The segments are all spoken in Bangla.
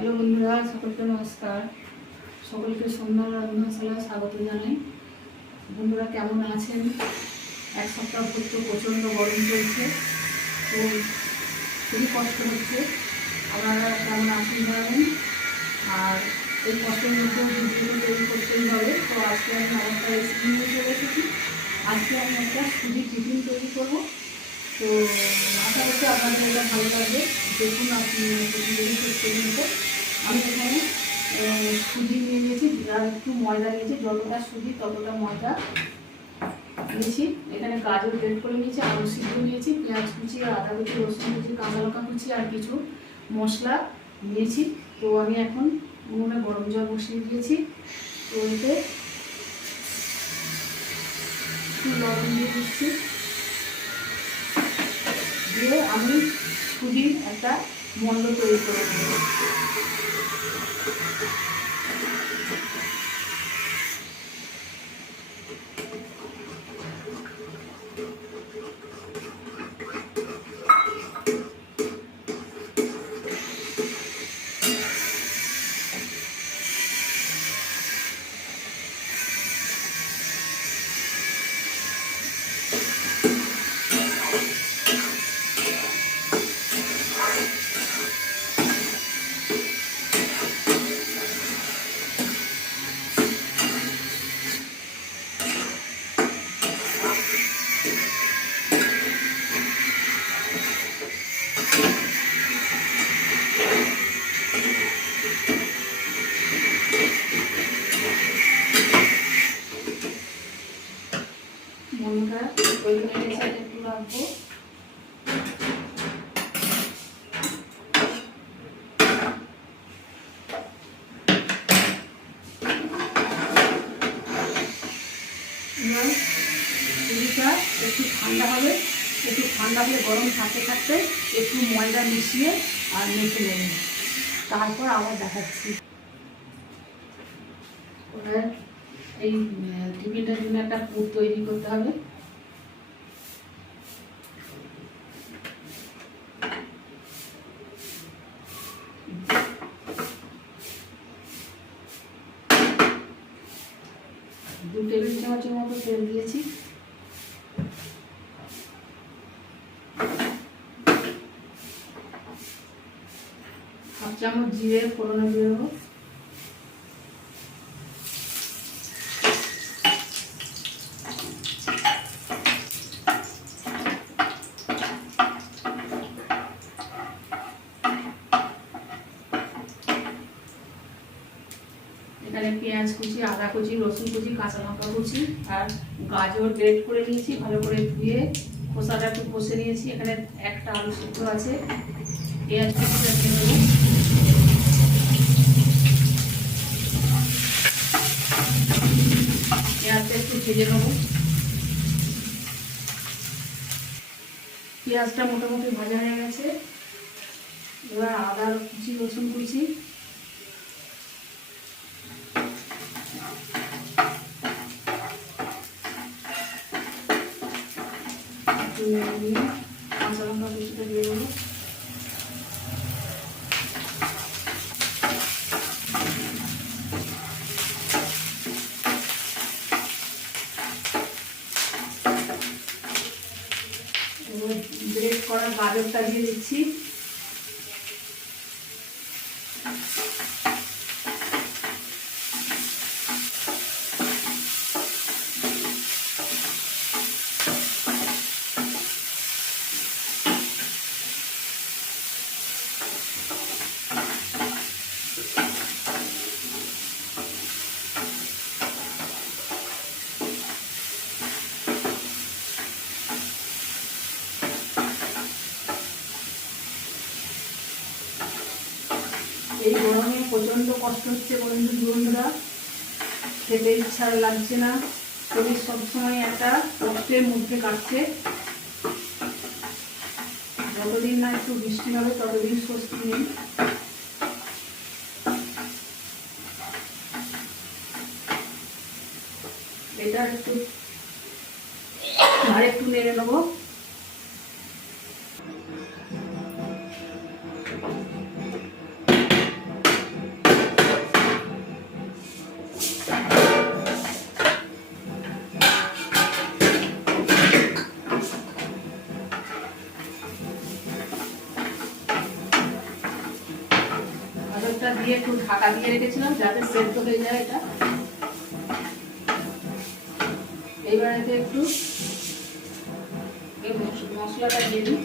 হ্যালো বন্ধুরা, সকলকে নমস্কার। সকলকে সন্ধ্যার রান্নাশালায় স্বাগত জানাই। বন্ধুরা, কেমন আছেন? এক সপ্তাহ পর্যন্ত প্রচণ্ড গরম চলছে তো খুবই কষ্ট হচ্ছে। আপনারা কেমন আছেন জানাবেন আর এই কষ্টের মধ্যে ভিডিও তৈরি করতেই হবে। তো আজকে আমি আরেকটা রেসিপি নিয়ে চলে এসেছি। আজকে আমি একটা সুজি টিফিন তৈরি করব। তো আশা করছি আপনাদের এটা ভালো লাগবে। দেখুন, আপনি প্রতিদিনই শেষ পর্যন্ত। আমি এখানে সুজি নিয়ে নিয়েছি, আর একটু ময়দা নিয়েছি। যতটা সুজি, ততটা ময়দা নিয়েছি। এখানে গাজর বের করে নিয়েছি, আলু সিদ্ধ নিয়েছি, পেঁয়াজ কুচি, আদা কুচি, রসুন কুচি, কাঁচা লঙ্কা কুচি আর কিছু মশলা নিয়েছি। তো আমি এখন উনুনে গরম জল বসিয়ে দিয়েছি। তো এতে লবণ দিয়ে দিচ্ছি। দিয়ে আমি সুজির একটা মন্ড তৈরি করে নেব হয়ে গেছে একটু রাখব। পুরিটা একটু ঠান্ডা হবে, একটু ঠান্ডা হলে গরম থাকতে থাকতে একটু ময়দা মিশিয়ে আর মেখে নেবেন তারপর আবার দেখাচ্ছি। এই টিফিনটার জন্য একটা পুর তৈরি করতে হবে দু টেবিল চামচের মতো তেল দিয়েছি হাফ চামচ জিরে ফোড়নে বেরোবো এখানে কুচি, আদা কুচি, রসুন কুচি, কাঁচা লঙ্কা কুচি আর গাজর গ্রেট করে নিয়েছি, ভালো করে ধুয়ে খোসাটা একটু কষে নিয়েছি। এখানে একটা আলু সিদ্ধ আছে। পেঁয়াজটা একটু ভেজে পেঁয়াজটা মোটামুটি ভাজা হয়ে গেছে। এবার আদা কুচি, রসুন কুচি নেড়ে নিয়ে কাঁচা লঙ্কা কিছুটা দিয়ে দেবো ব্রেড গ্রেট করা গাজরটা দিয়ে দিচ্ছি এই গরমে প্রচণ্ড কষ্ট হচ্ছে বন্ধু বন্ধুরা। খেতে ইচ্ছা লাগছে না। শরীর সবসময় একটা কষ্টের মধ্যে কাটছে। যতদিন না একটু বৃষ্টি হবে, ততদিন স্বস্তি নেই। এটা একটু আর একটু নেড়ে নেব। দিয়ে একটু ঢাকা দিয়ে রেখেছিলাম, যাতে সেদ্ধ হয়ে যায় এটা। এইবার এতে একটু মশলাটা দিয়ে দিই।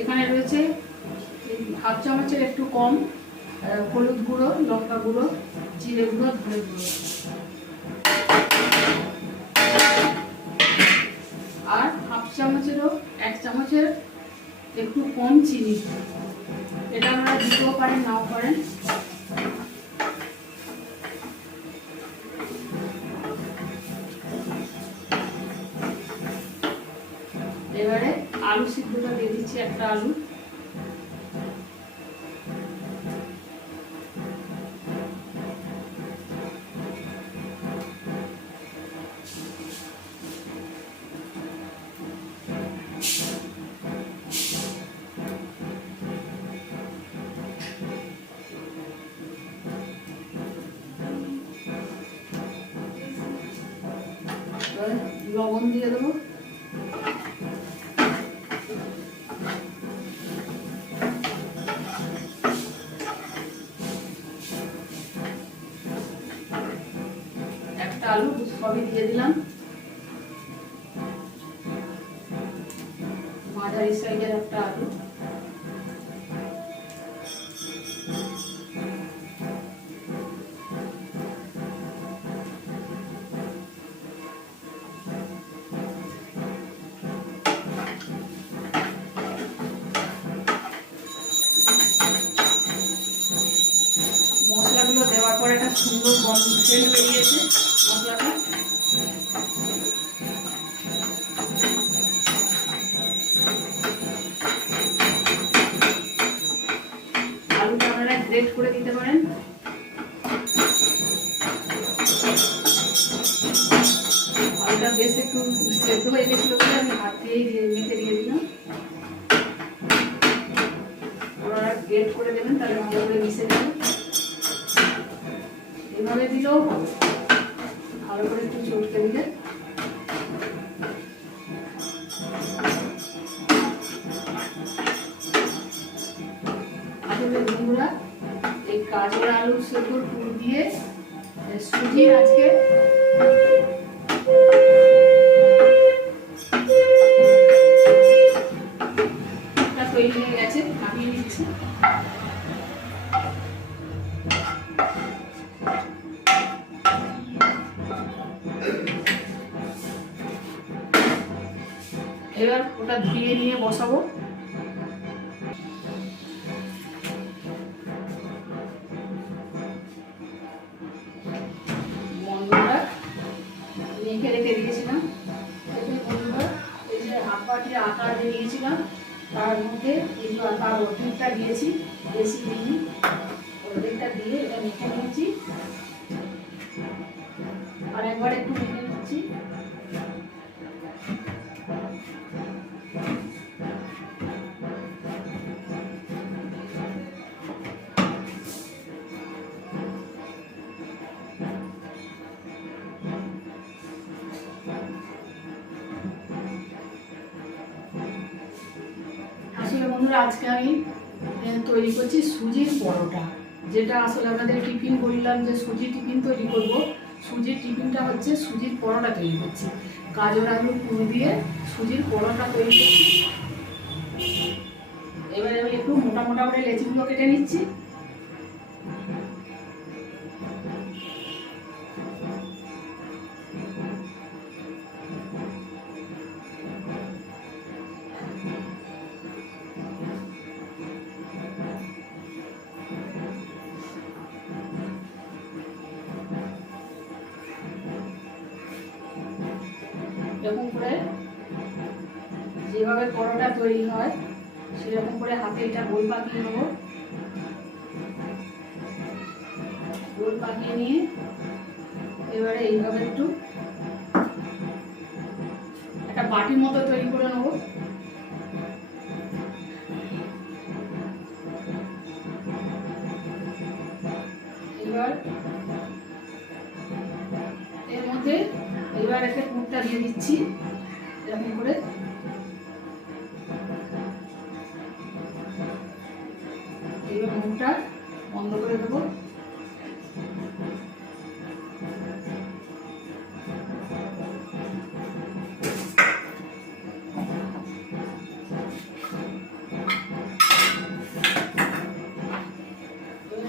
এখানে রয়েছে হাফ চামচের একটু কম হলুদ গুঁড়ো, লঙ্কা গুঁড়ো, জিরে গুঁড়ো, ধনে গুঁড়ো। আর হাফ চামচেরও, এক চামচের একটু কম চিনি। এটা আপনারা দিতেও পারেন নাও পারেন। এবারে আলু সিদ্ধটা দিয়ে দিচ্ছি একটা আলু। লবণ দিয়ে দেবো। একটা আলু সবই দিয়ে দিলাম। সেন্ট বেরিয়েছে। মশলাটা আলুটা আপনারা গ্রেট করে দিতে পারেন। আলুটা বেশ একটু সেদ্ধ হয়ে গেছিল আমি হাত দিয়েই দিয়ে মেখে দিয়ে দিলাম। ওরা গ্রেট করে দেবেন, তাহলে ভালো করে মিশে যাবে। এভাবে দিলেও হবে। ভালো করে একটু চটকে দিলে আসলে এই গাজর, আলু সেগুর পুর দিয়ে সুজি আজকে মেখে রেখে দিয়েছিলাম এই যে হাফ বাটির আটা যে নিয়েছিলাম, তার মধ্যে এই যে তার অর্ধেকটা দিয়েছি, বেশি দিইনি। অর্ধেকটা দিয়ে এটা মেখে নিয়েছি। বন্ধুরা আজকে আমি তৈরি করছি সুজির পরোটা, যেটা আসলে আমাদের টিফিন বললাম যে সুজি টিফিন তৈরি করব। সুজির টিফিনটা হচ্ছে সুজির পরোটা তৈরি করছি। গাজর, আলু পুর দিয়ে সুজির পরোটা তৈরি করছি। এবারে আমি একটু মোটা মোটা করে লেচিগুলো কেটে নিচ্ছি। সেরকম করে হাতে এটা গোল পাকিয়ে নেব। গোল পাকিয়ে নিয়ে এবারে এইভাবে একটু একটা বাটির মতো তৈরি করে নেব। এবার এর মধ্যে এবার একটা কুটটা দিয়ে দিচ্ছি। এরকম করে মুখটা বন্ধ করে দেবো।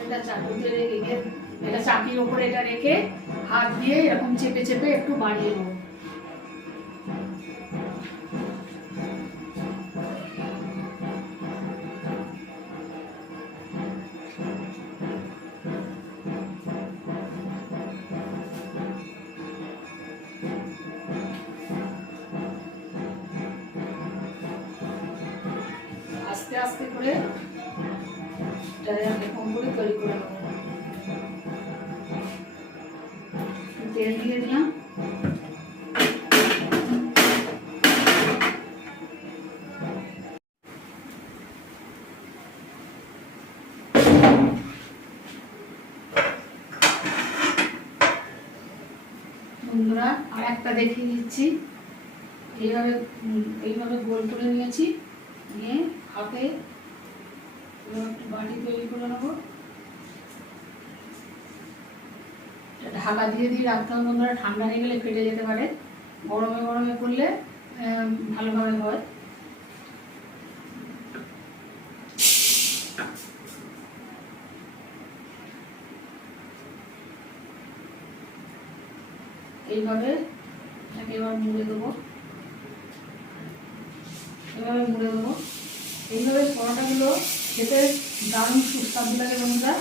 এটা রেখে, এটা চাকির ওপরে এটা রেখে হাত দিয়ে এরকম চেপে চেপে একটু বাড়িয়ে নেব। তেল দিয়ে দিলাম। বন্ধুরা, আর একটা দেখিয়ে দিচ্ছি। এইভাবে এইভাবে গোল করে নিয়েছি। নিয়ে হাতে একটু বাটি তৈরি করে নেব। ঢাকা দিয়ে দিয়ে রাখতে হবে বন্ধুরা ঠান্ডা হয়ে গেলে ফেটে যেতে পারে। গরমে গরমে করলে ভালোভাবে হয়। এইভাবে এবার মুড়ে দেবো। এভাবে মুড়ে দেবো। এইভাবে পরোটাগুলো খেতে দারুণ সুস্বাদু লাগে বন্ধুরা।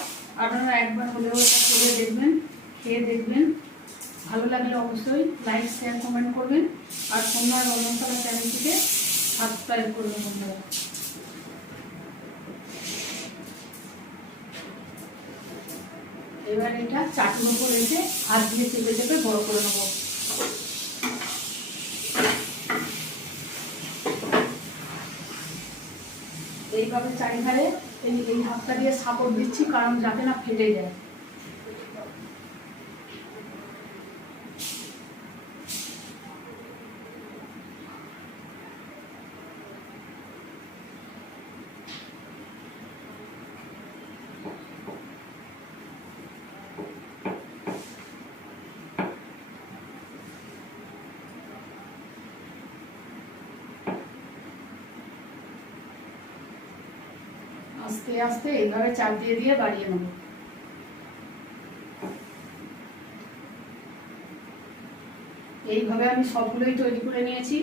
আপনারা একবার হলেও করে দেখবেন। খেয়ে দেখবেন। ভালো লাগলে অবশ্যই লাইক শেয়ার কমেন্ট করবেন। আর সন্ধ্যা রন্ধনশালা চ্যানেলটিকে সাবস্ক্রাইব করবেন বন্ধুরা এবার এটা চাটুর উপর রেখে হাত দিয়ে চেপে চেপে বড় করে নেব। এইভাবে চারিধারে এই এই হাতটা দিয়ে সাপোর্ট দিচ্ছি, কারণ যাতে না ফেটে যায়। আস্তে আস্তে এইভাবে চাপ দিয়ে দিয়ে বাড়িয়ে নেব। এইভাবে আমি সবগুলোই তৈরি করে নিয়েছি।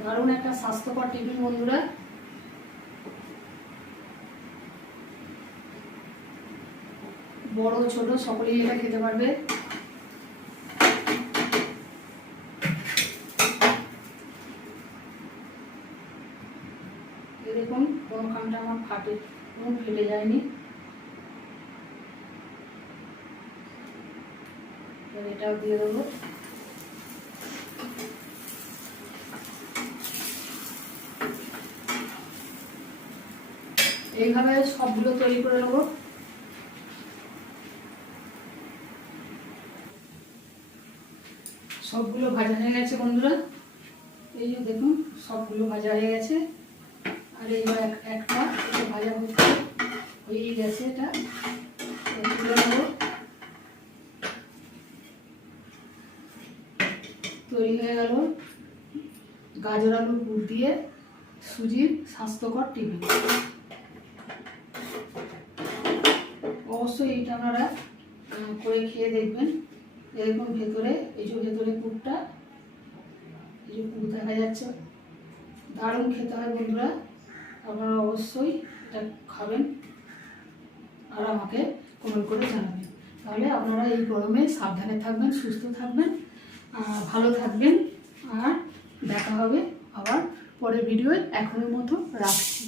দারুণ একটা স্বাস্থ্যকর টিফিন বন্ধুরা। বড় ছোট সকলেই এটা খেতে পারবে এই দেখুন কোনখানটা আমার ফাটে, কোনো ফেটে যায়নি। এটাও দিয়ে দেবো। এইভাবে সবগুলো তৈরি করে নেব। সবগুলো ভাজা হয়ে গেছে বন্ধুরা। এই যে দেখুন, সবগুলো ভাজা হয়ে গেছে। আর এইবার এক- একটা এটা ভাজা হচ্ছে হয়েই গেছে এটা। এটা তৈরি হয়ে গেল গাজর আলুর পুর দিয়ে সুজির স্বাস্থ্যকর টিফিন অবশ্যই এইটা আপনারা করে খেয়ে দেখবেন। এরকম ভেতরে, এই যে ভেতরে পুরটা এই যে দেখা যাচ্ছে, দারুণ খেতে হয় বন্ধুরা। আপনারা অবশ্যই এটা খাবেন আর আমাকে কমেন্ট করে জানাবেন। তাহলে আপনারা এই গরমে সাবধানে থাকবেন, সুস্থ থাকবেন ভালো থাকবেন আর দেখা হবে আবার পরের ভিডিও এখনের মতো রাখছি।